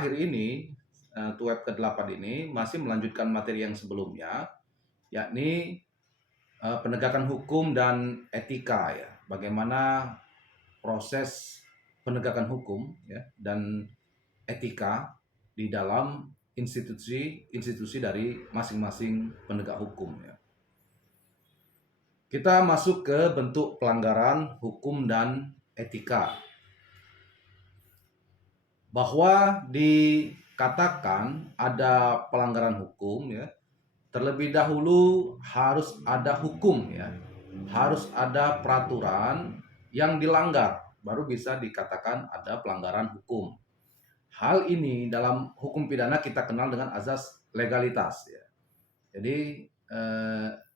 terakhir ini, TUEP ke-8 ini masih melanjutkan materi yang sebelumnya, yakni penegakan hukum dan etika ya. Bagaimana proses penegakan hukum ya dan etika di dalam institusi dari masing-masing penegak hukum ya. Kita masuk ke bentuk pelanggaran hukum dan etika. Bahwa dikatakan ada pelanggaran hukum ya, terlebih dahulu harus ada hukum ya. Harus ada peraturan yang dilanggar baru bisa dikatakan ada pelanggaran hukum. Hal ini dalam hukum pidana kita kenal dengan azas legalitas ya. Jadi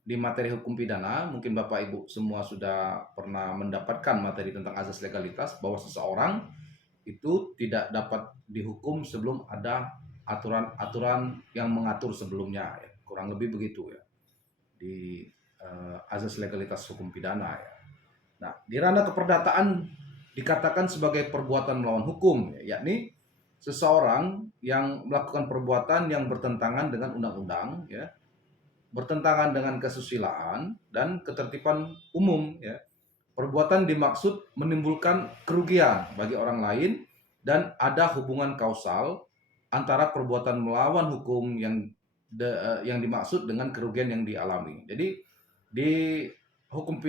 di materi hukum pidana mungkin Bapak Ibu semua sudah pernah mendapatkan materi tentang azas legalitas bahwa seseorang itu tidak dapat dihukum sebelum ada aturan-aturan yang mengatur sebelumnya ya. Kurang lebih begitu ya di azas legalitas hukum pidana ya. Nah, di ranah keperdataan dikatakan sebagai perbuatan melawan hukum ya, yakni seseorang yang melakukan perbuatan yang bertentangan dengan undang-undang ya, bertentangan dengan kesusilaan dan ketertiban umum ya. Perbuatan dimaksud menimbulkan kerugian bagi orang lain dan ada hubungan kausal antara perbuatan melawan hukum yang dimaksud dengan kerugian yang dialami. Jadi di hukum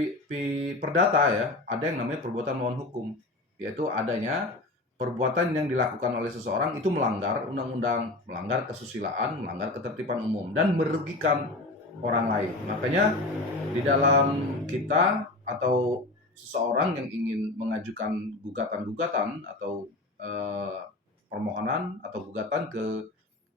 perdata ya, ada yang namanya perbuatan melawan hukum, yaitu adanya perbuatan yang dilakukan oleh seseorang itu melanggar undang-undang, melanggar kesusilaan, melanggar ketertiban umum dan merugikan orang lain. Makanya di dalam kita atau seseorang yang ingin mengajukan gugatan-gugatan atau permohonan atau gugatan ke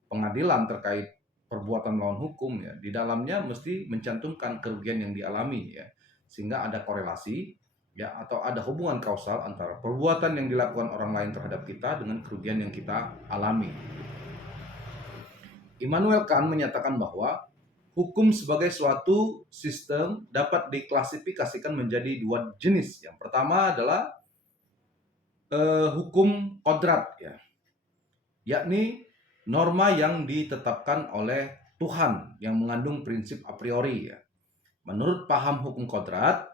pengadilan terkait perbuatan melawan hukum ya, di dalamnya mesti mencantumkan kerugian yang dialami ya, sehingga ada korelasi ya atau ada hubungan kausal antara perbuatan yang dilakukan orang lain terhadap kita dengan kerugian yang kita alami. Immanuel Kant menyatakan bahwa hukum sebagai suatu sistem dapat diklasifikasikan menjadi dua jenis. Yang pertama adalah hukum kodrat ya, yakni norma yang ditetapkan oleh Tuhan yang mengandung prinsip a priori ya. Menurut paham hukum kodrat,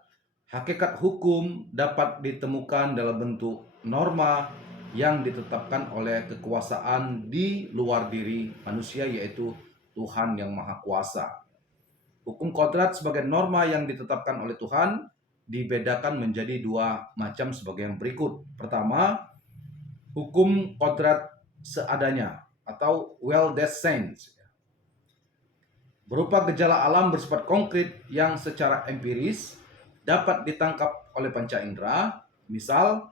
hakikat hukum dapat ditemukan dalam bentuk norma yang ditetapkan oleh kekuasaan di luar diri manusia, yaitu Tuhan yang Maha Kuasa. Hukum kodrat sebagai norma yang ditetapkan oleh Tuhan dibedakan menjadi dua macam sebagai yang berikut. Pertama, hukum kodrat seadanya atau well design, berupa gejala alam bersifat konkret yang secara empiris dapat ditangkap oleh panca indera. Misal,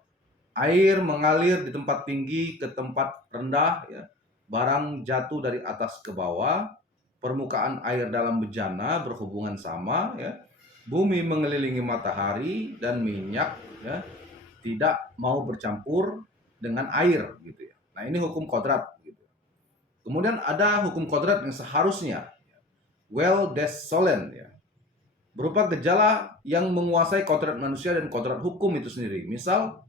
air mengalir di tempat tinggi ke tempat rendah ya, barang jatuh dari atas ke bawah, permukaan air dalam bejana berhubungan sama ya, bumi mengelilingi matahari dan minyak ya tidak mau bercampur dengan air gitu ya. Nah, ini hukum kodrat gitu. Kemudian ada hukum kodrat yang seharusnya well desolent ya, berupa gejala yang menguasai kodrat manusia dan kodrat hukum itu sendiri. Misal,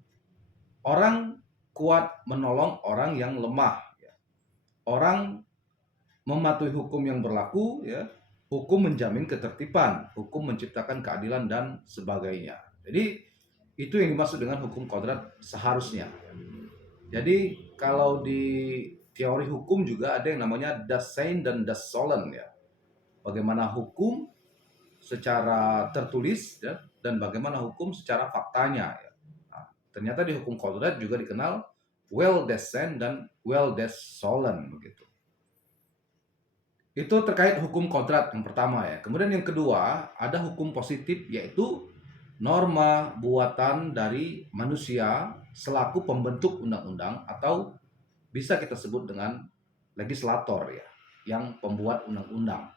orang kuat menolong orang yang lemah ya. Orang mematuhi hukum yang berlaku ya, hukum menjamin ketertiban, hukum menciptakan keadilan dan sebagainya. Jadi itu yang dimaksud dengan hukum kodrat seharusnya. Jadi kalau di teori hukum juga ada yang namanya Dasein dan Dasollen ya. Bagaimana hukum secara tertulis ya, dan bagaimana hukum secara faktanya ya. Nah, ternyata di hukum kodrat juga dikenal well design dan well desollen begitu. Itu terkait hukum kodrat yang pertama ya. Kemudian yang kedua, ada hukum positif, yaitu norma buatan dari manusia selaku pembentuk undang-undang atau bisa kita sebut dengan legislator ya, yang pembuat undang-undang,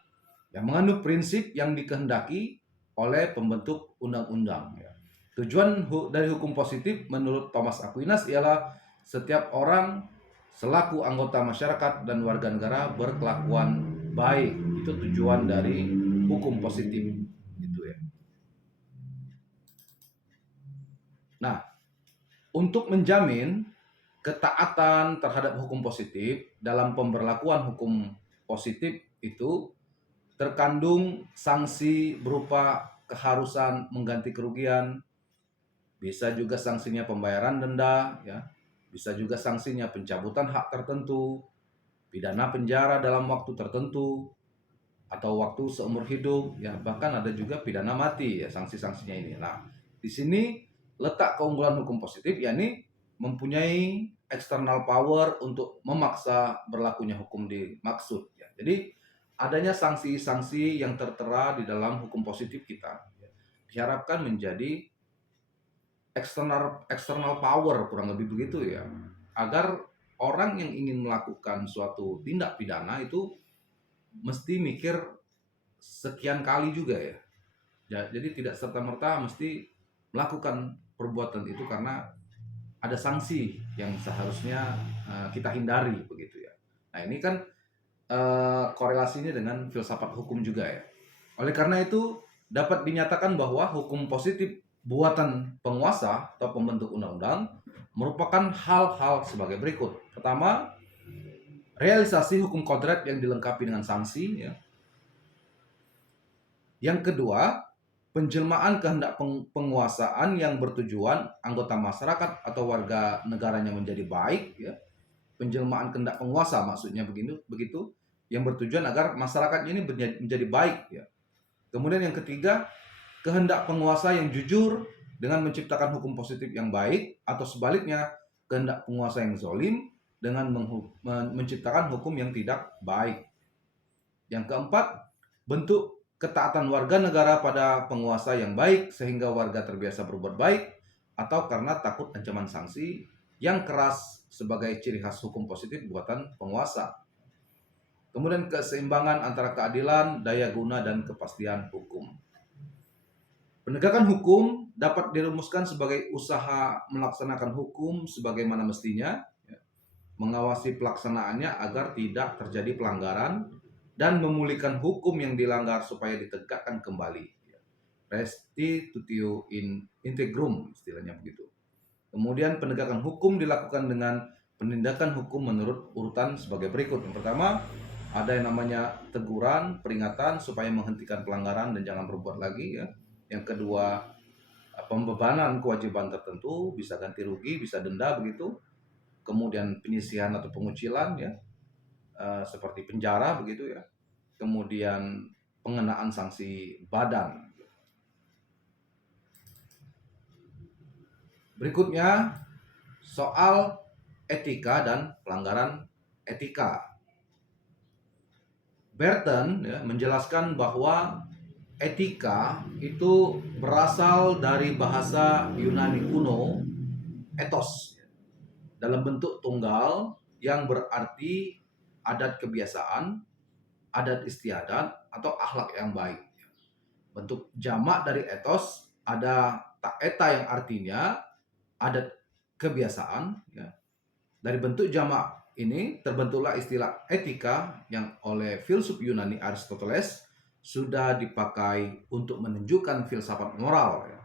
yang mengandung prinsip yang dikehendaki oleh pembentuk undang-undang ya. Tujuan dari hukum positif menurut Thomas Aquinas ialah setiap orang selaku anggota masyarakat dan warga negara berkelakuan baik. Itu tujuan dari hukum positif gitu ya. Nah, untuk menjamin ketaatan terhadap hukum positif dalam pemberlakuan hukum positif itu terkandung sanksi berupa keharusan mengganti kerugian, bisa juga sanksinya pembayaran denda, ya, bisa juga sanksinya pencabutan hak tertentu, pidana penjara dalam waktu tertentu, atau waktu seumur hidup, ya, bahkan ada juga pidana mati, ya, sanksi-sanksinya ini. Nah, di sini letak keunggulan hukum positif, yakni mempunyai external power untuk memaksa berlakunya hukum dimaksud. Ya. Jadi adanya sanksi-sanksi yang tertera di dalam hukum positif kita, ya, diharapkan menjadi external power, kurang lebih begitu ya, agar orang yang ingin melakukan suatu tindak pidana itu mesti mikir sekian kali juga ya. Jadi tidak serta-merta mesti melakukan perbuatan itu karena ada sanksi yang seharusnya kita hindari begitu ya. Nah, ini kan korelasinya dengan filsafat hukum juga ya. Oleh karena itu dapat dinyatakan bahwa hukum positif buatan penguasa atau pembentuk undang-undang merupakan hal-hal sebagai berikut. Pertama, realisasi hukum kodrat yang dilengkapi dengan sanksi ya. Yang kedua, penjelmaan kehendak penguasaan yang bertujuan anggota masyarakat atau warga negaranya menjadi baik ya. Penjelmaan kehendak penguasa maksudnya begitu yang bertujuan agar masyarakat ini menjadi baik ya. Kemudian yang ketiga, kehendak penguasa yang jujur dengan menciptakan hukum positif yang baik, atau sebaliknya kehendak penguasa yang zalim dengan menciptakan hukum yang tidak baik. Yang keempat, bentuk ketaatan warga negara pada penguasa yang baik sehingga warga terbiasa berbuat baik, atau karena takut ancaman sanksi yang keras sebagai ciri khas hukum positif buatan penguasa. Kemudian keseimbangan antara keadilan, daya guna, dan kepastian hukum. Penegakan hukum dapat dirumuskan sebagai usaha melaksanakan hukum sebagaimana mestinya, ya, mengawasi pelaksanaannya agar tidak terjadi pelanggaran, dan memulihkan hukum yang dilanggar supaya ditegakkan kembali. Restitutio in integrum, istilahnya begitu. Kemudian penegakan hukum dilakukan dengan penindakan hukum menurut urutan sebagai berikut. Yang pertama, ada yang namanya teguran, peringatan supaya menghentikan pelanggaran dan jangan berbuat lagi ya. Yang kedua, pembebanan kewajiban tertentu, bisa ganti rugi, bisa denda begitu. Kemudian penyisihan atau pengucilan ya, seperti penjara begitu ya. Kemudian pengenaan sanksi badan. Berikutnya soal etika dan pelanggaran etika. Burton ya, menjelaskan bahwa etika itu berasal dari bahasa Yunani kuno ethos dalam bentuk tunggal yang berarti adat kebiasaan, adat istiadat, atau akhlak yang baik. Bentuk jamak dari ethos ada taeta yang artinya adat kebiasaan ya. Dari bentuk jamak ini terbentuklah istilah etika yang oleh filsuf Yunani Aristoteles sudah dipakai untuk menunjukkan filsafat moral ya.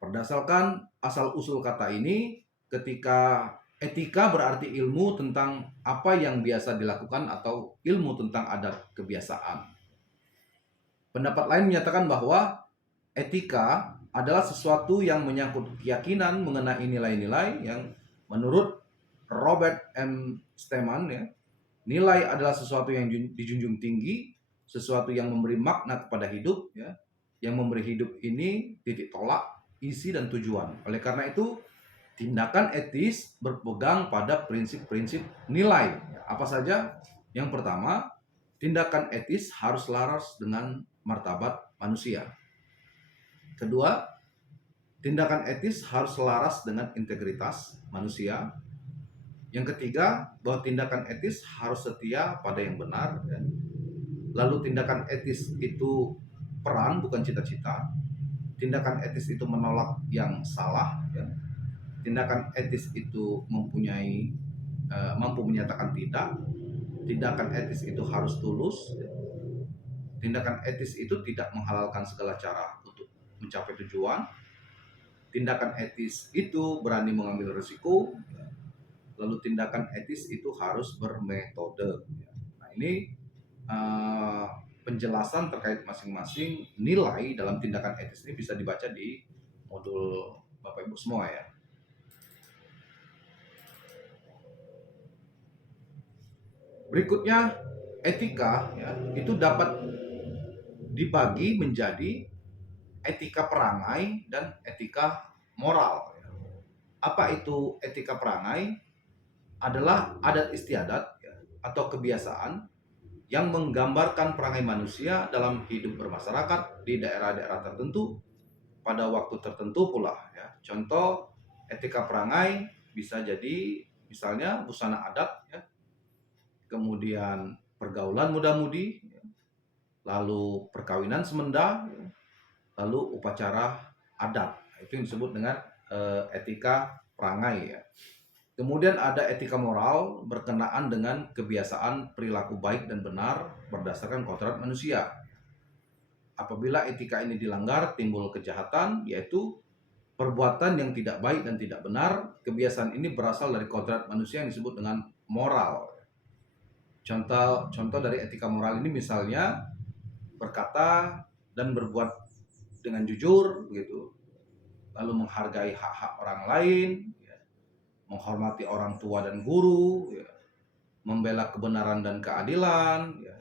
Berdasarkan asal-usul kata ini, ketika etika berarti ilmu tentang apa yang biasa dilakukan atau ilmu tentang adat kebiasaan. Pendapat lain menyatakan bahwa etika adalah sesuatu yang menyangkut keyakinan mengenai nilai-nilai yang menurut Robert M. Steman ya, nilai adalah sesuatu yang dijunjung tinggi, sesuatu yang memberi makna kepada hidup ya, yang memberi hidup ini titik tolak, isi dan tujuan. Oleh karena itu, tindakan etis berpegang pada prinsip-prinsip nilai. Apa saja? Yang pertama, tindakan etis harus laras dengan martabat manusia. Kedua, tindakan etis harus selaras dengan integritas manusia. Yang ketiga, bahwa tindakan etis harus setia pada yang benar. Ya. Lalu tindakan etis itu peran bukan cita-cita. Tindakan etis itu menolak yang salah. Ya. Tindakan etis itu mampu menyatakan tidak. Tindakan etis itu harus tulus. Ya. Tindakan etis itu tidak menghalalkan segala cara untuk mencapai tujuan. Tindakan etis itu berani mengambil risiko. lalu tindakan etis itu harus bermetode. Nah, ini eh, penjelasan terkait masing-masing nilai dalam tindakan etis ini bisa dibaca di modul Bapak Ibu semua ya. Berikutnya, etika ya, itu dapat dibagi menjadi etika perangai dan etika moral. Apa itu etika perangai? Adalah adat istiadat ya, atau kebiasaan yang menggambarkan perangai manusia dalam hidup bermasyarakat di daerah-daerah tertentu pada waktu tertentu pula ya. Contoh etika perangai bisa jadi misalnya busana adat ya, kemudian pergaulan muda-mudi, ya, lalu perkawinan semenda, ya, lalu upacara adat. Itu yang disebut dengan etika perangai ya. Kemudian ada etika moral berkenaan dengan kebiasaan perilaku baik dan benar berdasarkan kodrat manusia. Apabila etika ini dilanggar, timbul kejahatan, yaitu perbuatan yang tidak baik dan tidak benar. Kebiasaan ini berasal dari kodrat manusia yang disebut dengan moral. Contoh dari etika moral ini misalnya berkata dan berbuat dengan jujur, begitu. Lalu menghargai hak-hak orang lain, ya, menghormati orang tua dan guru, ya, membela kebenaran dan keadilan, ya,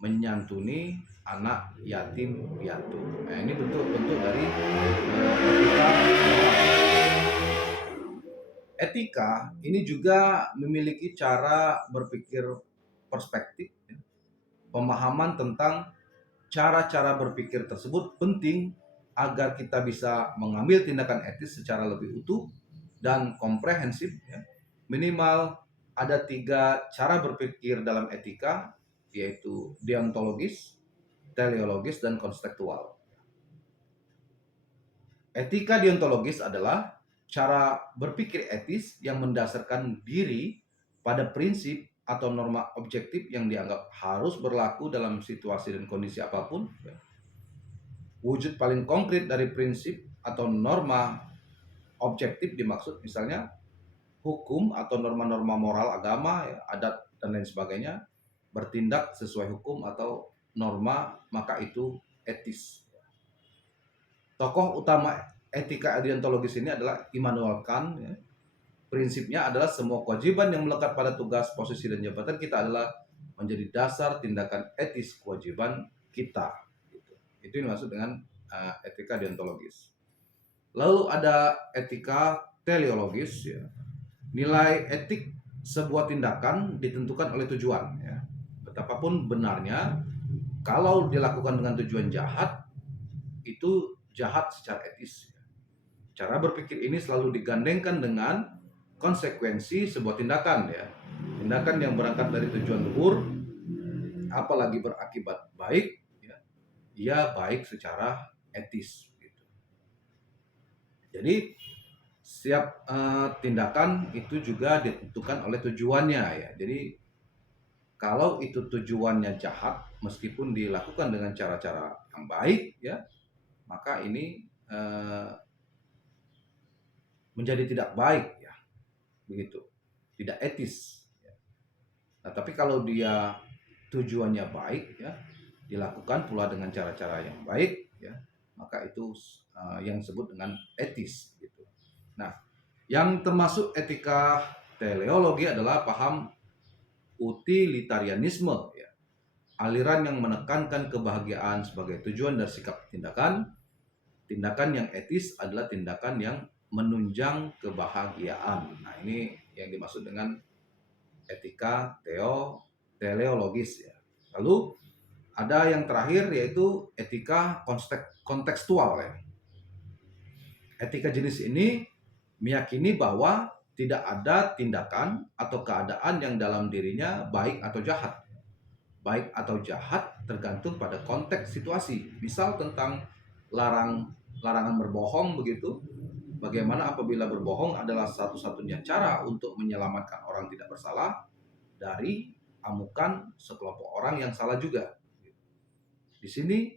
menyantuni anak yatim piatu. Nah, ini bentuk-bentuk dari etika moral. Etika ini juga memiliki cara berpikir perspektif, ya. Pemahaman tentang cara-cara berpikir tersebut penting agar kita bisa mengambil tindakan etis secara lebih utuh dan komprehensif. Ya. Minimal ada 3 cara berpikir dalam etika, yaitu deontologis, teleologis, dan konseptual. Etika deontologis adalah cara berpikir etis yang mendasarkan diri pada prinsip atau norma objektif yang dianggap harus berlaku dalam situasi dan kondisi apapun. Wujud paling konkret dari prinsip atau norma objektif dimaksud misalnya hukum atau norma-norma moral agama, ya, adat, dan lain sebagainya, bertindak sesuai hukum atau norma, maka itu etis. Tokoh utama etika deontologis ini adalah Immanuel Kant. Ya. Prinsipnya adalah semua kewajiban yang melekat pada tugas, posisi, dan jabatan kita adalah menjadi dasar tindakan etis kewajiban kita. Itu yang dimaksud dengan etika deontologis. Lalu ada etika teleologis. Ya. Nilai etik sebuah tindakan ditentukan oleh tujuan. Ya. Betapapun benarnya, kalau dilakukan dengan tujuan jahat, itu jahat secara etis. Cara berpikir ini selalu digandengkan dengan konsekuensi sebuah tindakan ya. Tindakan yang berangkat dari tujuan luhur, apalagi berakibat baik, ya, dia baik secara etis. Gitu. Jadi setiap tindakan itu juga ditentukan oleh tujuannya ya. Jadi kalau itu tujuannya jahat, meskipun dilakukan dengan cara-cara yang baik ya, maka ini menjadi tidak baik ya, begitu, tidak etis. Nah, tapi kalau dia tujuannya baik ya, dilakukan pula dengan cara-cara yang baik ya, maka itu yang disebut dengan etis gitu. Nah, yang termasuk etika teleologi adalah paham utilitarianisme ya. Aliran yang menekankan kebahagiaan sebagai tujuan dari sikap tindakan. Tindakan yang etis adalah tindakan yang menunjang kebahagiaan. Nah, ini yang dimaksud dengan etika teleologis ya. Lalu ada yang terakhir yaitu etika kontekstual ya. Etika jenis ini meyakini bahwa tidak ada tindakan atau keadaan yang dalam dirinya baik atau jahat. Baik atau jahat tergantung pada konteks situasi. Misal tentang larangan berbohong begitu. Bagaimana apabila berbohong adalah satu-satunya cara untuk menyelamatkan orang tidak bersalah dari amukan sekelompok orang yang salah juga. Di sini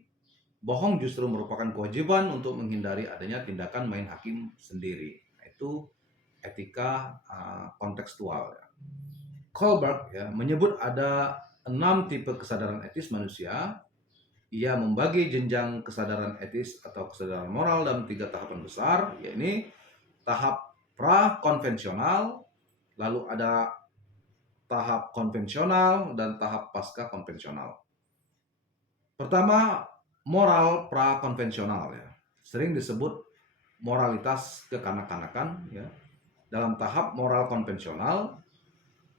bohong justru merupakan kewajiban untuk menghindari adanya tindakan main hakim sendiri. Nah, itu etika kontekstual. Kohlberg ya menyebut ada 6 tipe kesadaran etis manusia. Ia membagi jenjang kesadaran etis atau kesadaran moral dalam 3 tahapan besar, yaitu tahap pra-konvensional, lalu ada tahap konvensional, dan tahap pasca konvensional. Pertama, moral pra-konvensional ya. Sering disebut moralitas kekanak-kanakan ya. Dalam tahap moral konvensional,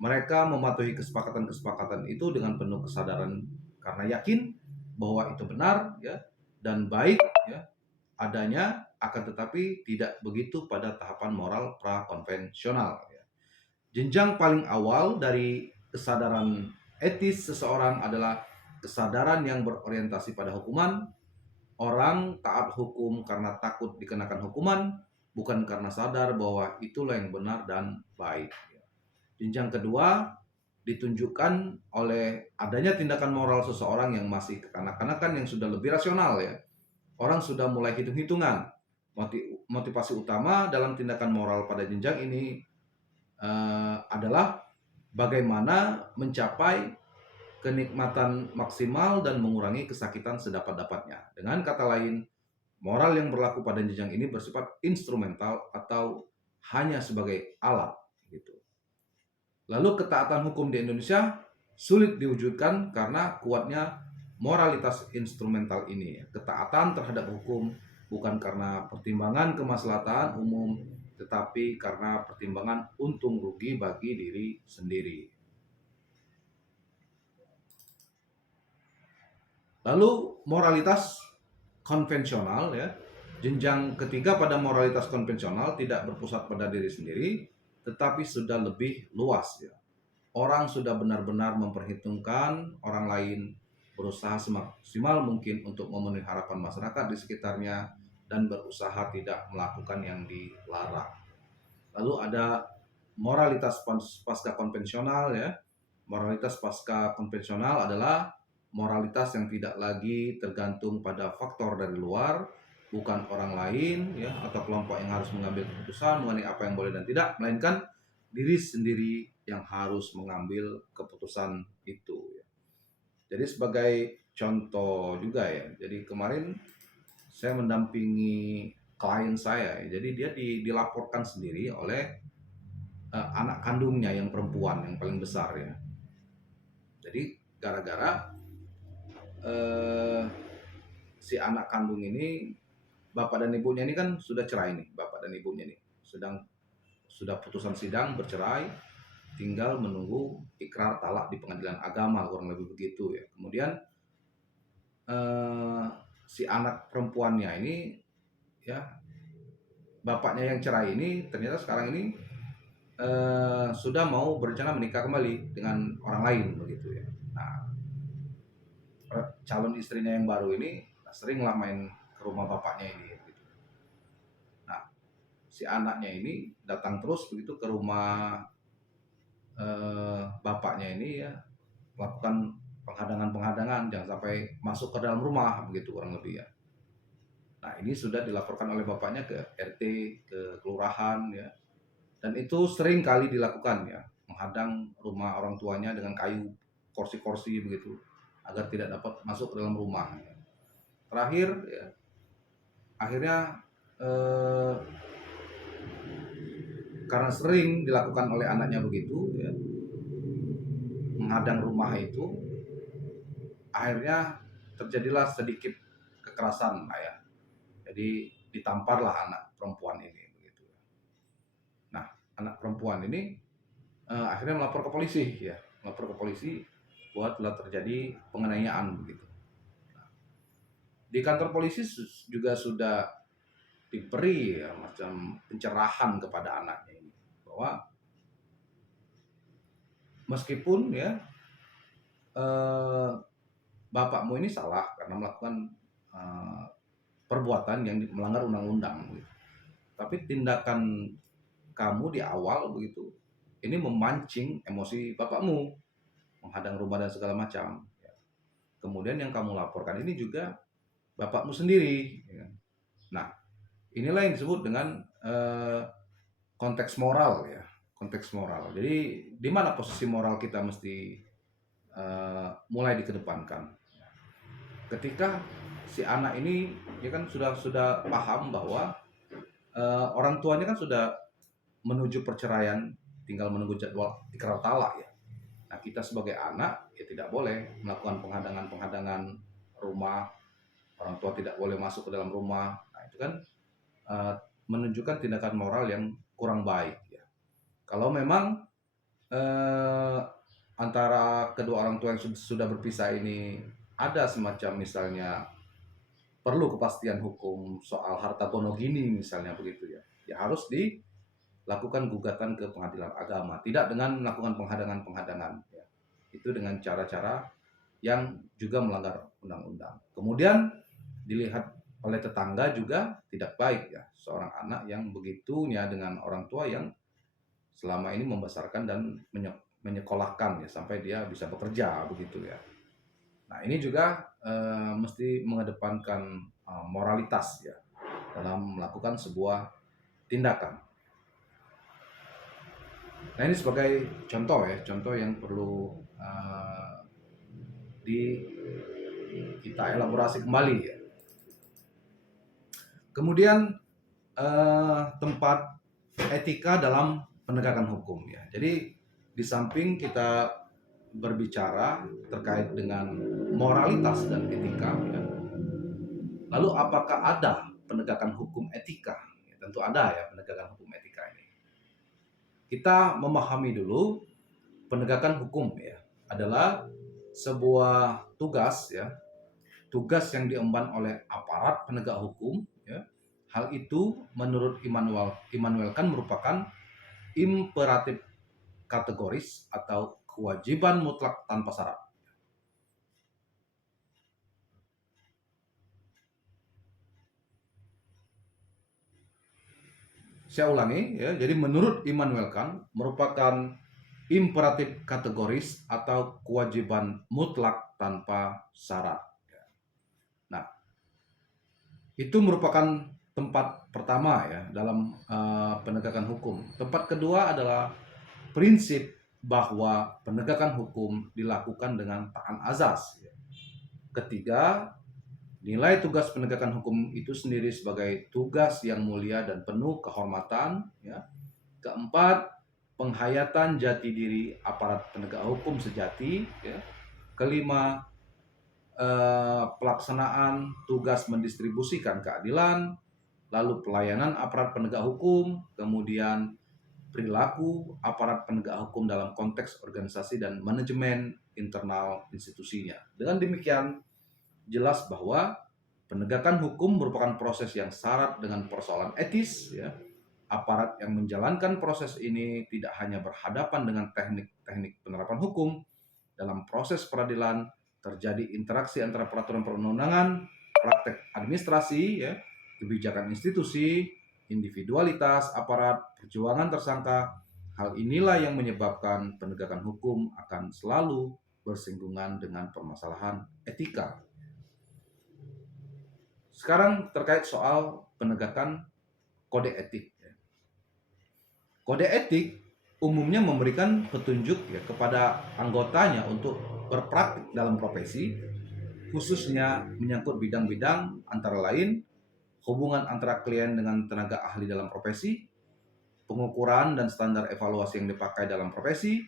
mereka mematuhi kesepakatan-kesepakatan itu dengan penuh kesadaran karena yakin bahwa itu benar ya dan baik ya adanya, akan tetapi tidak begitu pada tahapan moral pra-konvensional ya. Jenjang paling awal dari kesadaran etis seseorang adalah kesadaran yang berorientasi pada hukuman. Orang taat hukum karena takut dikenakan hukuman, bukan karena sadar bahwa itulah yang benar dan baik. Jenjang kedua ditunjukkan oleh adanya tindakan moral seseorang yang masih kekanak-kanakan, yang sudah lebih rasional ya. Orang sudah mulai hitung-hitungan. Motivasi utama dalam tindakan moral pada jenjang ini adalah bagaimana mencapai kenikmatan maksimal dan mengurangi kesakitan sedapat-dapatnya. Dengan kata lain, moral yang berlaku pada jenjang ini bersifat instrumental atau hanya sebagai alat gitu. Lalu ketaatan hukum di Indonesia sulit diwujudkan karena kuatnya moralitas instrumental ini. Ketaatan terhadap hukum bukan karena pertimbangan kemaslahatan umum, tetapi karena pertimbangan untung rugi bagi diri sendiri. Lalu moralitas konvensional ya. Jenjang ketiga pada moralitas konvensional tidak berpusat pada diri sendiri, tetapi sudah lebih luas ya. Orang sudah benar-benar memperhitungkan orang lain, berusaha semaksimal mungkin untuk memenuhi harapan masyarakat di sekitarnya, dan berusaha tidak melakukan yang dilarang. Lalu ada moralitas pasca konvensional ya. Moralitas pasca konvensional adalah moralitas yang tidak lagi tergantung pada faktor dari luar, bukan orang lain ya atau kelompok yang harus mengambil keputusan mengenai apa yang boleh dan tidak, melainkan diri sendiri yang harus mengambil keputusan itu ya. Jadi sebagai contoh juga ya, jadi kemarin saya mendampingi klien saya ya. Jadi dia dilaporkan sendiri oleh anak kandungnya yang perempuan yang paling besar ya. Jadi gara-gara si anak kandung ini, bapak dan ibunya ini kan sudah cerai nih, bapak dan ibunya nih sudah putusan sidang bercerai, tinggal menunggu ikrar talak di pengadilan agama, kurang lebih begitu ya. Kemudian si anak perempuannya ini ya, bapaknya yang cerai ini ternyata sekarang ini sudah mau berencana menikah kembali dengan orang lain begitu ya. Nah, calon istrinya yang baru ini seringlah main ke rumah bapaknya ini gitu. Nah, si anaknya ini datang terus begitu ke rumah bapaknya ini ya, melakukan penghadangan jangan sampai masuk ke dalam rumah begitu kurang lebih ya. Nah, ini sudah dilaporkan oleh bapaknya ke RT, ke kelurahan ya. Dan itu sering kali dilakukan ya, menghadang rumah orang tuanya dengan kayu, kursi-kursi begitu, agar tidak dapat masuk ke dalam rumah. Terakhir ya, akhirnya karena sering dilakukan oleh anaknya begitu ya, menghadang rumah itu, akhirnya terjadilah sedikit kekerasan ya. Jadi ditamparlah anak perempuan ini begitu. Nah, anak perempuan ini akhirnya melapor ke polisi ya, melapor ke polisi bahwa telah terjadi penganiayaan begitu. Nah, di kantor polisi juga sudah diberi ya, macam pencerahan kepada anaknya ini bahwa meskipun ya bapakmu ini salah karena melakukan perbuatan yang melanggar undang-undang gitu. Tapi tindakan kamu di awal begitu ini memancing emosi bapakmu, menghadang rumah dan segala macam. Kemudian yang kamu laporkan ini juga bapakmu sendiri. Nah, inilah yang disebut dengan konteks moral ya, konteks moral. Jadi di mana posisi moral kita mesti mulai dikedepankan. Ketika si anak ini ya kan sudah paham bahwa orang tuanya kan sudah menuju perceraian, tinggal menunggu jadwal ikrar talak ya. Nah, kita sebagai anak ya tidak boleh melakukan penghadangan-penghadangan rumah, orang tua tidak boleh masuk ke dalam rumah. Nah, itu kan eh, menunjukkan tindakan moral yang kurang baik ya. Kalau memang eh, antara kedua orang tua yang sudah berpisah ini ada semacam misalnya perlu kepastian hukum soal harta gono gini misalnya begitu ya, ya harus dilakukan gugatan ke pengadilan agama, tidak dengan melakukan penghadangan-penghadangan ya. Itu dengan cara-cara yang juga melanggar undang-undang. Kemudian dilihat oleh tetangga juga tidak baik ya, seorang anak yang begitunya dengan orang tua yang selama ini membesarkan dan menyekolahkan ya sampai dia bisa bekerja begitu ya. Nah, ini juga mesti mengedepankan moralitas ya dalam melakukan sebuah tindakan. Nah, ini sebagai contoh ya, contoh yang perlu di kita elaborasi kembali ya. Kemudian tempat etika dalam penegakan hukum ya. Jadi di samping kita berbicara terkait dengan moralitas dan etika ya, lalu apakah ada penegakan hukum etika? Ya, tentu ada ya penegakan hukum etika ini. Kita memahami dulu penegakan hukum ya adalah sebuah tugas ya, tugas yang diemban oleh aparat penegak hukum ya. Hal itu menurut Immanuel Kant merupakan imperatif kategoris atau kewajiban mutlak tanpa syarat. Saya ulangi ya, jadi menurut Immanuel Kant merupakan imperatif kategoris atau kewajiban mutlak tanpa syarat. Nah, itu merupakan tempat pertama ya dalam penegakan hukum. Tempat kedua adalah prinsip bahwa penegakan hukum dilakukan dengan ta'an azas. Ketiga, nilai tugas penegakan hukum itu sendiri sebagai tugas yang mulia dan penuh kehormatan. Ya. Keempat, penghayatan jati diri aparat penegak hukum sejati. Ya. Kelima, pelaksanaan tugas mendistribusikan keadilan, lalu pelayanan aparat penegak hukum, kemudian perilaku aparat penegak hukum dalam konteks organisasi dan manajemen internal institusinya. Dengan demikian, jelas bahwa penegakan hukum merupakan proses yang syarat dengan persoalan etis. Ya. Aparat yang menjalankan proses ini tidak hanya berhadapan dengan teknik-teknik penerapan hukum, dalam proses peradilan terjadi interaksi antara peraturan perundang-undangan, praktek administrasi, ya, kebijakan institusi, individualitas aparat, perjuangan tersangka. Hal inilah yang menyebabkan penegakan hukum akan selalu bersinggungan dengan permasalahan etika. Sekarang terkait soal penegakan kode etik. Kode etik umumnya memberikan petunjuk ya kepada anggotanya untuk berpraktik dalam profesi, khususnya menyangkut bidang-bidang antara lain hubungan antara klien dengan tenaga ahli dalam profesi, pengukuran dan standar evaluasi yang dipakai dalam profesi,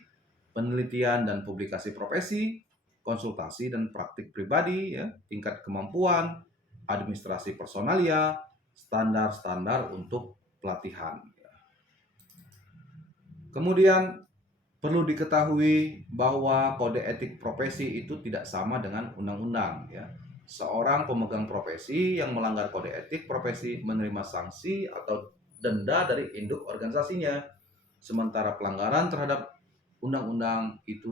penelitian dan publikasi profesi, konsultasi dan praktik pribadi, ya, tingkat kemampuan, administrasi personalia, standar-standar untuk pelatihan. Kemudian perlu diketahui bahwa kode etik profesi itu tidak sama dengan undang-undang ya. Seorang pemegang profesi yang melanggar kode etik profesi menerima sanksi atau denda dari induk organisasinya. Sementara pelanggaran terhadap undang-undang itu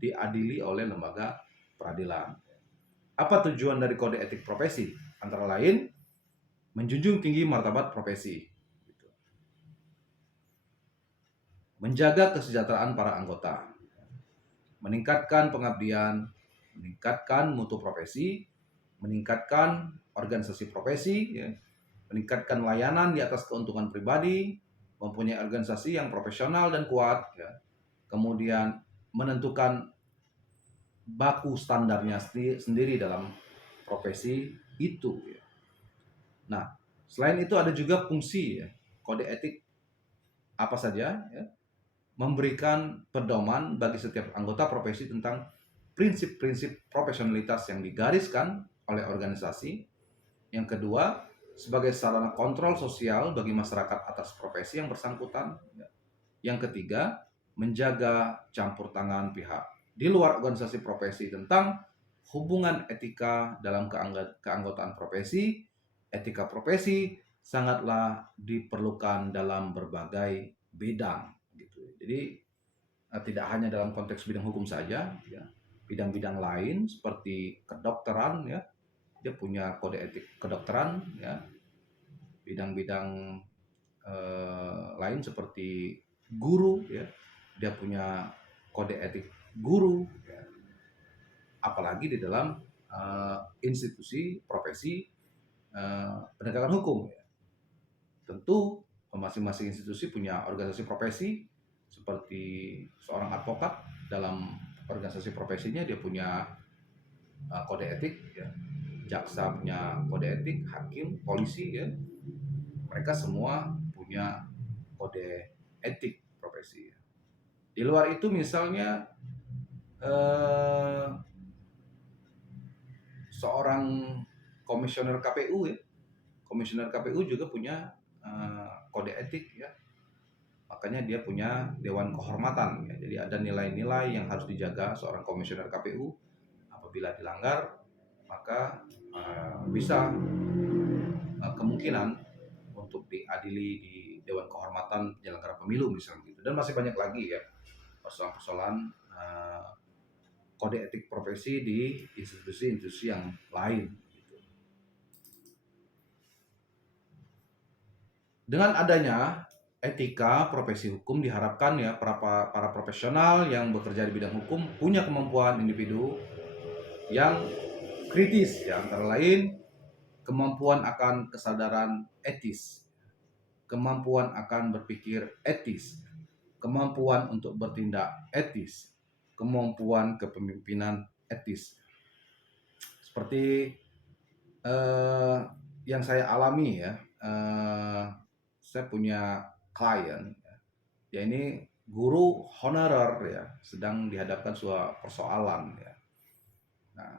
diadili oleh lembaga peradilan. Apa tujuan dari kode etik profesi? Antara lain menjunjung tinggi martabat profesi, menjaga kesejahteraan para anggota, meningkatkan pengabdian, meningkatkan mutu profesi, meningkatkan organisasi profesi, ya, meningkatkan layanan di atas keuntungan pribadi, mempunyai organisasi yang profesional dan kuat, ya. Kemudian menentukan baku standarnya sendiri dalam profesi itu, ya. Nah, selain itu ada juga fungsi, ya, kode etik apa saja, ya, memberikan pedoman bagi setiap anggota profesi tentang prinsip-prinsip profesionalitas yang digariskan oleh organisasi. Yang kedua, sebagai sarana kontrol sosial bagi masyarakat atas profesi yang bersangkutan. Yang ketiga, menjaga campur tangan pihak di luar organisasi profesi tentang hubungan etika dalam keanggotaan profesi. Etika profesi sangatlah diperlukan dalam berbagai bidang, gitu. Jadi tidak hanya dalam konteks bidang hukum saja, ya. Bidang-bidang lain seperti kedokteran, ya, dia punya kode etik kedokteran, ya. Bidang-bidang lain seperti guru, ya, dia punya kode etik guru, ya. Apalagi di dalam institusi profesi penegakan hukum, ya. Tentu masing-masing institusi punya organisasi profesi. Seperti seorang advokat, dalam organisasi profesinya dia punya kode etik, ya. Jaksa punya kode etik, hakim, polisi, ya. Mereka semua punya kode etik profesi. Di luar itu misalnya eh, seorang komisioner KPU, ya. Komisioner KPU juga punya kode etik, ya. Makanya dia punya dewan kehormatan, ya. Jadi ada nilai-nilai yang harus dijaga seorang komisioner KPU. Apabila dilanggar, maka bisa kemungkinan untuk diadili di Dewan Kehormatan Penyelenggara Pemilu misalnya gitu. Dan masih banyak lagi, ya, persoalan-persoalan kode etik profesi di institusi-institusi yang lain. Gitu. Dengan adanya etika profesi hukum diharapkan, ya, para profesional yang bekerja di bidang hukum punya kemampuan individu yang kritis, ya, antara lain kemampuan akan kesadaran etis, kemampuan akan berpikir etis, kemampuan untuk bertindak etis, kemampuan kepemimpinan etis. Seperti yang saya alami, ya, saya punya klien, ya, ini guru honorer, ya, sedang dihadapkan sebuah persoalan, ya. Nah,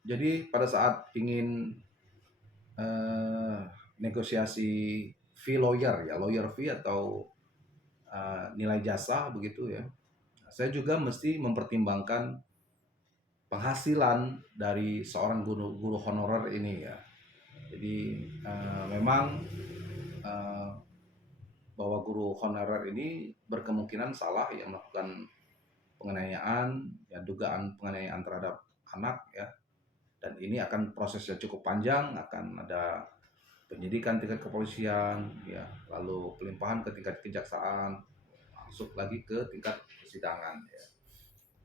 jadi pada saat ingin negosiasi fee lawyer, ya, lawyer fee atau nilai jasa begitu, ya. Saya juga mesti mempertimbangkan penghasilan dari seorang guru honorer ini, ya. Jadi memang bahwa guru honorer ini berkemungkinan salah, yang melakukan penganiayaan, ya, dugaan penganiayaan terhadap anak, ya. Dan ini akan prosesnya cukup panjang, akan ada penyidikan tingkat kepolisian, ya, lalu pelimpahan ke tingkat kejaksaan, masuk lagi ke tingkat persidangan, ya.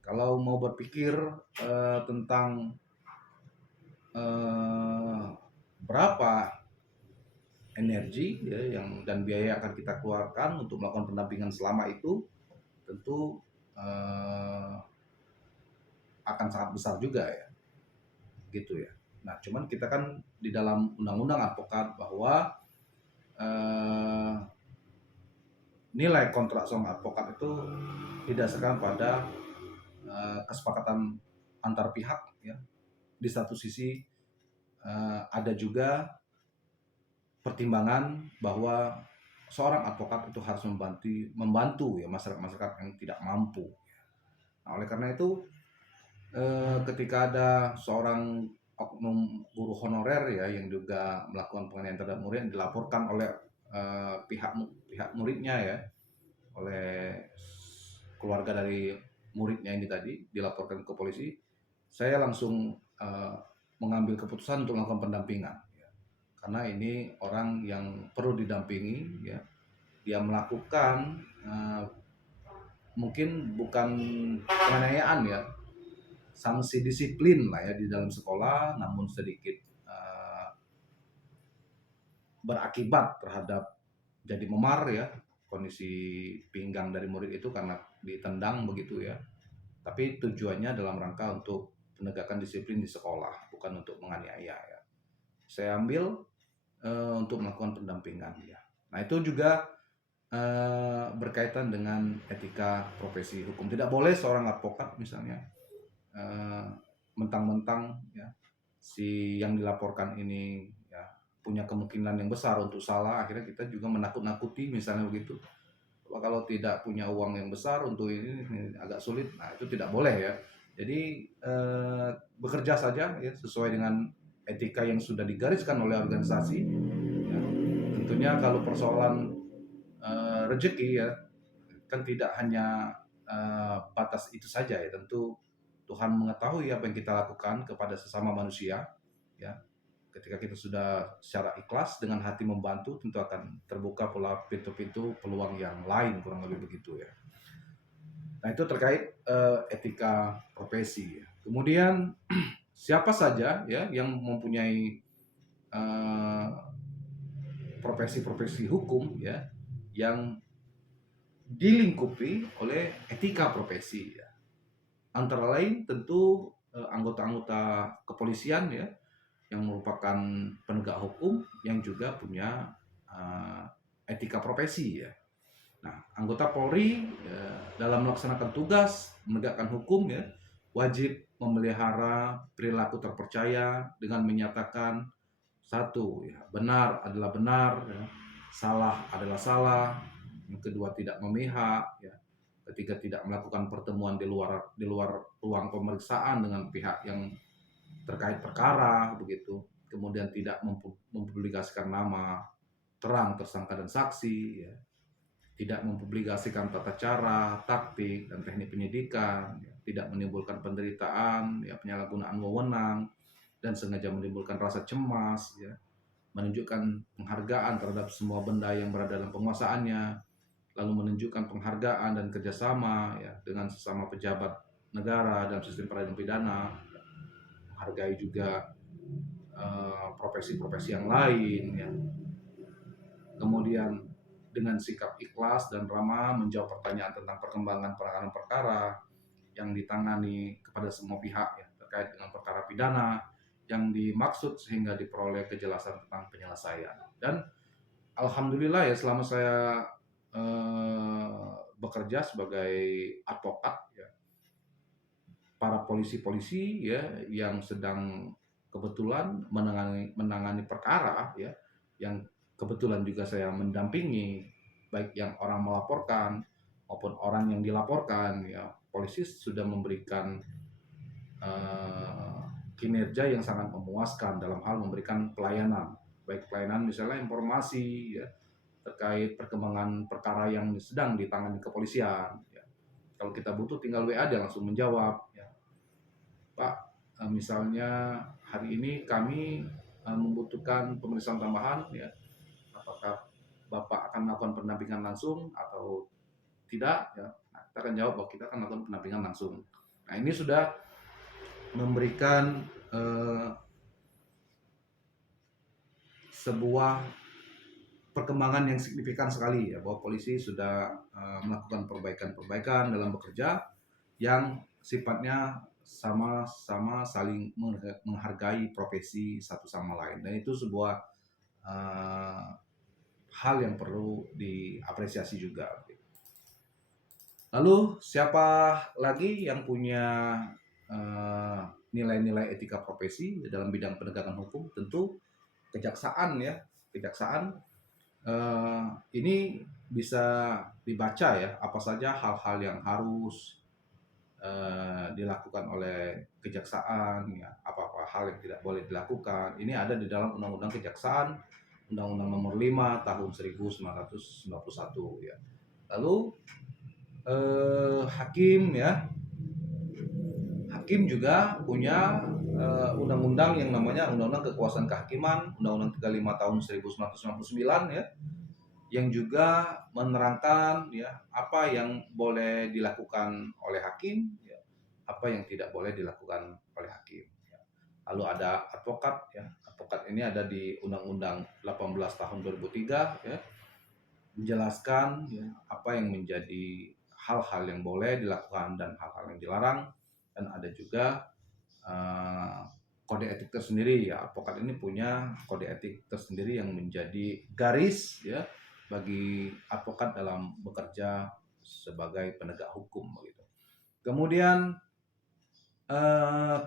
Kalau mau berpikir tentang berapa energi, ya, yang dan biaya akan kita keluarkan untuk melakukan pendampingan selama itu, tentu akan sangat besar juga, ya, gitu, ya. Nah, cuman kita kan di dalam undang-undang advokat bahwa nilai kontrak seorang advokat itu didasarkan pada kesepakatan antar pihak, ya. Di satu sisi ada juga pertimbangan bahwa seorang advokat itu harus membantu, ya, masyarakat yang tidak mampu. Nah, oleh karena itu ketika ada seorang oknum guru honorer, ya, yang juga melakukan penganiayaan terhadap murid yang dilaporkan oleh pihak muridnya, ya, oleh keluarga dari muridnya ini tadi, dilaporkan ke polisi, saya langsung mengambil keputusan untuk melakukan pendampingan, ya. Karena ini orang yang perlu didampingi, ya. Dia melakukan mungkin bukan penganiayaan, ya, sanksi disiplin lah, ya, di dalam sekolah, namun sedikit berakibat terhadap jadi memar ya, kondisi pinggang dari murid itu karena ditendang begitu ya. Tapi tujuannya dalam rangka untuk penegakan disiplin di sekolah, bukan untuk menganiaya ya. Saya ambil untuk melakukan pendampingan ya. Nah itu juga berkaitan dengan etika profesi hukum. Tidak boleh seorang advokat misalnya eh, mentang-mentang ya si yang dilaporkan ini ya punya kemungkinan yang besar untuk salah, akhirnya kita juga menakut-nakuti misalnya begitu. Kalau tidak punya uang yang besar untuk ini agak sulit, nah itu tidak boleh ya. Jadi bekerja saja ya sesuai dengan etika yang sudah digariskan oleh organisasi. Ya. Tentunya kalau persoalan rezeki ya kan tidak hanya batas itu saja ya, tentu Tuhan mengetahui apa yang kita lakukan kepada sesama manusia ya. Ketika kita sudah secara ikhlas dengan hati membantu, tentu akan terbuka pula pintu-pintu peluang yang lain, kurang lebih begitu ya. Nah itu terkait etika profesi ya. Kemudian siapa saja ya yang mempunyai eh, profesi-profesi hukum ya yang dilingkupi oleh etika profesi ya. Antara lain tentu anggota-anggota kepolisian ya yang merupakan penegak hukum yang juga punya uh, etika profesi ya. Nah, anggota Polri ya, dalam melaksanakan tugas menegakkan hukum ya wajib memelihara perilaku terpercaya dengan menyatakan satu ya benar adalah benar ya, salah adalah salah, yang kedua tidak memihak ya, ketiga tidak melakukan pertemuan di luar ruang pemeriksaan dengan pihak yang terkait perkara begitu, kemudian tidak mempublikasikan nama terang tersangka dan saksi ya, tidak mempublikasikan tata cara, taktik dan teknik penyidikan ya, tidak menimbulkan penderitaan ya, penyalahgunaan wewenang dan sengaja menimbulkan rasa cemas ya, menunjukkan penghargaan terhadap semua benda yang berada dalam penguasaannya, lalu menunjukkan penghargaan dan kerjasama ya dengan sesama pejabat negara dalam sistem peradilan pidana, menghargai juga profesi-profesi yang lain ya. Kemudian dengan sikap ikhlas dan ramah menjawab pertanyaan tentang perkembangan penanganan perkara yang ditangani kepada semua pihak ya terkait dengan perkara pidana yang dimaksud sehingga diperoleh kejelasan tentang penyelesaian. Dan alhamdulillah ya selama saya bekerja sebagai advokat ya, para polisi-polisi ya yang sedang kebetulan menangani perkara ya yang kebetulan juga saya mendampingi baik yang orang melaporkan maupun orang yang dilaporkan ya, polisi sudah memberikan uh, kinerja yang sangat memuaskan dalam hal memberikan pelayanan, baik pelayanan misalnya informasi ya terkait perkembangan perkara yang sedang ditangani kepolisian ya. Kalau kita butuh tinggal WA dia langsung menjawab ya. Pak, misalnya hari ini kami membutuhkan pemeriksaan tambahan ya, apakah Bapak akan melakukan pendampingan langsung atau tidak ya. Nah, kita akan jawab bahwa kita akan melakukan pendampingan langsung. Nah ini sudah memberikan sebuah perkembangan yang signifikan sekali ya, bahwa polisi sudah melakukan perbaikan-perbaikan dalam bekerja yang sifatnya sama-sama saling menghargai profesi satu sama lain, dan itu sebuah uh, hal yang perlu diapresiasi juga. Lalu siapa lagi yang punya nilai-nilai etika profesi dalam bidang penegakan hukum? Tentu kejaksaan ya. Kejaksaan ini bisa dibaca ya apa saja hal-hal yang harus dilakukan oleh kejaksaan ya, apa-apa hal yang tidak boleh dilakukan. Ini ada di dalam Undang-Undang Kejaksaan, Undang-Undang Nomor 5 Tahun 1991 ya. Lalu hakim ya, hakim juga punya undang-undang yang namanya Undang-Undang Kekuasaan Kehakiman, Undang-Undang 35 Tahun 1999 ya, yang juga menerangkan ya apa yang boleh dilakukan oleh hakim ya, apa yang tidak boleh dilakukan oleh hakim ya. Lalu ada advokat ya, advokat ini ada di Undang-Undang 18 tahun 2003 ya, menjelaskan ya, apa yang menjadi hal-hal yang boleh dilakukan dan hal-hal yang dilarang, dan ada juga uh, kode etik tersendiri ya. Advokat ini punya kode etik tersendiri yang menjadi garis ya bagi advokat dalam bekerja sebagai penegak hukum begitu. Kemudian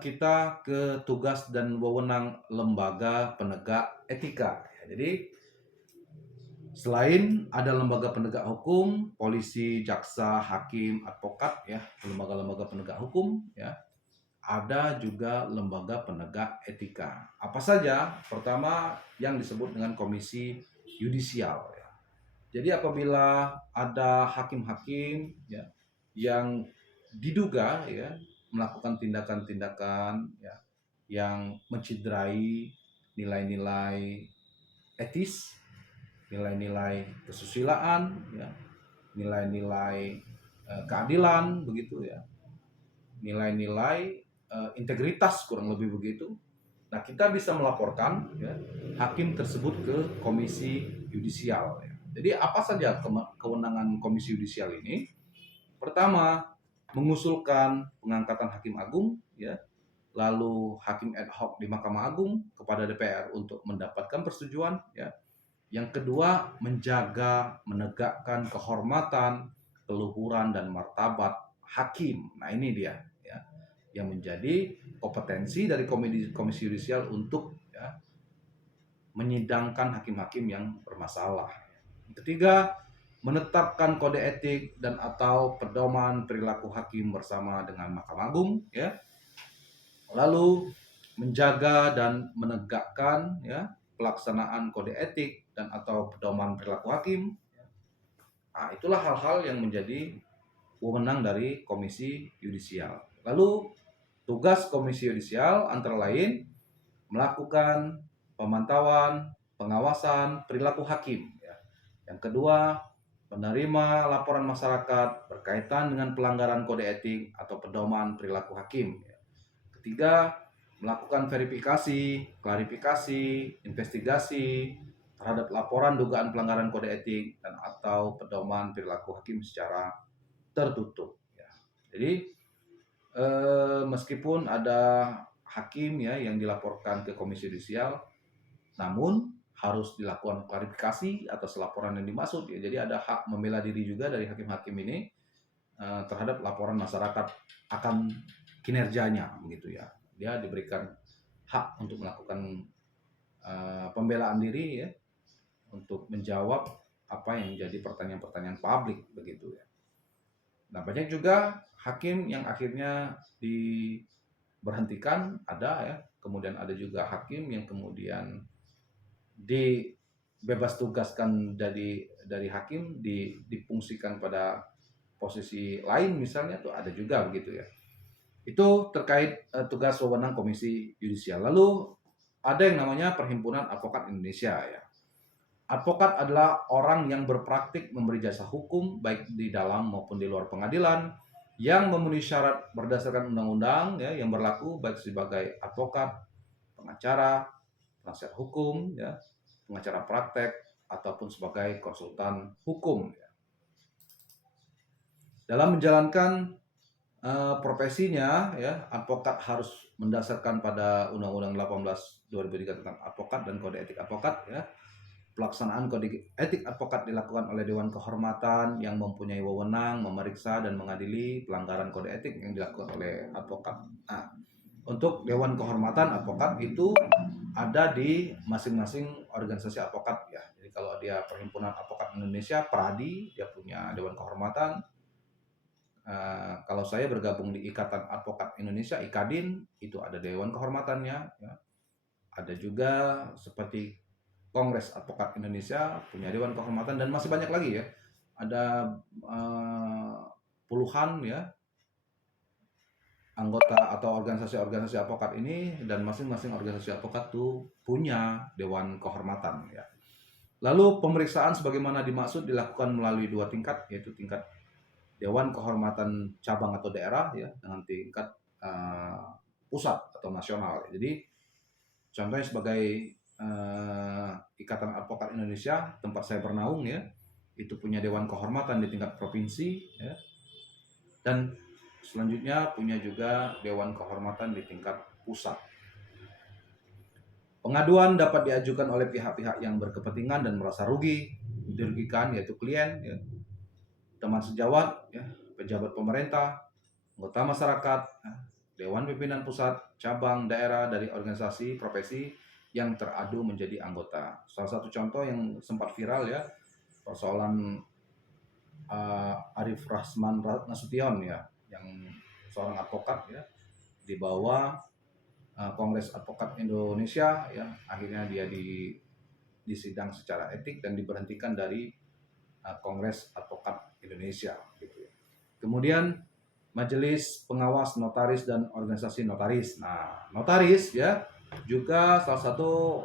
kita ke tugas dan wewenang lembaga penegak etika. Jadi selain ada lembaga penegak hukum, polisi, jaksa, hakim, advokat ya, lembaga-lembaga penegak hukum ya, ada juga lembaga penegak etika. Apa saja? Pertama yang disebut dengan komisi yudisial ya. Jadi apabila ada hakim-hakim ya yang diduga ya melakukan tindakan-tindakan ya yang menciderai nilai-nilai etis, nilai-nilai kesusilaan ya, nilai-nilai keadilan begitu ya, nilai-nilai integritas kurang lebih begitu. Nah, kita bisa melaporkan ya, hakim tersebut ke komisi yudisial. Ya. Jadi apa saja kewenangan komisi yudisial ini? Pertama, mengusulkan pengangkatan hakim agung, ya, lalu hakim ad hoc di Mahkamah Agung kepada DPR untuk mendapatkan persetujuan. Ya. Yang kedua, menjaga, menegakkan kehormatan, keluhuran dan martabat hakim. Nah ini dia, ya, yang menjadi kompetensi dari komisi yudisial untuk ya, menyidangkan hakim-hakim yang bermasalah. Ketiga, menetapkan kode etik dan atau pedoman perilaku hakim bersama dengan Mahkamah Agung ya. Lalu menjaga dan menegakkan ya pelaksanaan kode etik dan atau pedoman perilaku hakim. Nah, itulah hal-hal yang menjadi wewenang dari komisi yudisial. Lalu tugas komisi yudisial antara lain melakukan pemantauan, pengawasan perilaku hakim. Ya. Yang kedua, menerima laporan masyarakat berkaitan dengan pelanggaran kode etik atau pedoman perilaku hakim. Ya. Ketiga, melakukan verifikasi, klarifikasi, investigasi terhadap laporan dugaan pelanggaran kode etik dan atau pedoman perilaku hakim secara tertutup. Ya. Jadi meskipun ada hakim ya yang dilaporkan ke komisi yudisial, namun harus dilakukan klarifikasi atas laporan yang dimaksud ya. Jadi ada hak membela diri juga dari hakim-hakim ini terhadap laporan masyarakat akan kinerjanya begitu ya. Dia diberikan hak untuk melakukan pembelaan diri ya untuk menjawab apa yang menjadi pertanyaan-pertanyaan publik begitu ya. Nah, banyak juga hakim yang akhirnya diberhentikan ada ya. Kemudian ada juga hakim yang kemudian dibebas tugaskan dari hakim difungsikan pada posisi lain misalnya tuh ada juga begitu ya. Itu terkait tugas wewenang komisi yudisial. Lalu ada yang namanya Perhimpunan Advokat Indonesia ya. Advokat adalah orang yang berpraktik memberi jasa hukum baik di dalam maupun di luar pengadilan yang memenuhi syarat berdasarkan undang-undang ya yang berlaku baik sebagai advokat, pengacara, penasihat hukum ya, pengacara praktek ataupun sebagai konsultan hukum. Dalam menjalankan profesinya ya, advokat harus mendasarkan pada Undang-Undang 18 2003 tentang advokat dan kode etik advokat ya. Pelaksanaan kode etik advokat dilakukan oleh Dewan Kehormatan yang mempunyai wewenang memeriksa dan mengadili pelanggaran kode etik yang dilakukan oleh advokat. Nah, untuk Dewan Kehormatan advokat itu ada di masing-masing organisasi advokat ya. Jadi kalau dia Perhimpunan Advokat Indonesia, PRADI, dia punya Dewan Kehormatan. Kalau saya bergabung di Ikatan Advokat Indonesia, IKADIN, itu ada Dewan Kehormatannya. Ya. Ada juga seperti Kongres Advokat Indonesia punya Dewan Kehormatan dan masih banyak lagi ya. Ada puluhan ya anggota atau organisasi-organisasi advokat ini dan masing-masing organisasi advokat tuh punya Dewan Kehormatan ya. Lalu pemeriksaan sebagaimana dimaksud dilakukan melalui dua tingkat yaitu tingkat Dewan Kehormatan cabang atau daerah ya dengan tingkat pusat atau nasional. Jadi contohnya sebagai Ikatan Advokat Indonesia tempat saya bernaung ya itu punya dewan kehormatan di tingkat provinsi, ya, dan selanjutnya punya juga dewan kehormatan di tingkat pusat. Pengaduan dapat diajukan oleh pihak-pihak yang berkepentingan dan merasa dirugikan, yaitu klien, ya, teman sejawat, ya, pejabat pemerintah, anggota masyarakat, ya, dewan pimpinan pusat, cabang, daerah dari organisasi profesi yang teradu menjadi anggota. Salah satu contoh yang sempat viral, ya, persoalan Arif Rasman Nasution, ya, yang seorang advokat, ya, dibawa Kongres Advokat Indonesia, ya, akhirnya dia disidang secara etik dan diberhentikan dari Kongres Advokat Indonesia, gitu ya. Kemudian Majelis Pengawas Notaris dan Organisasi Notaris. Nah, notaris, ya, juga salah satu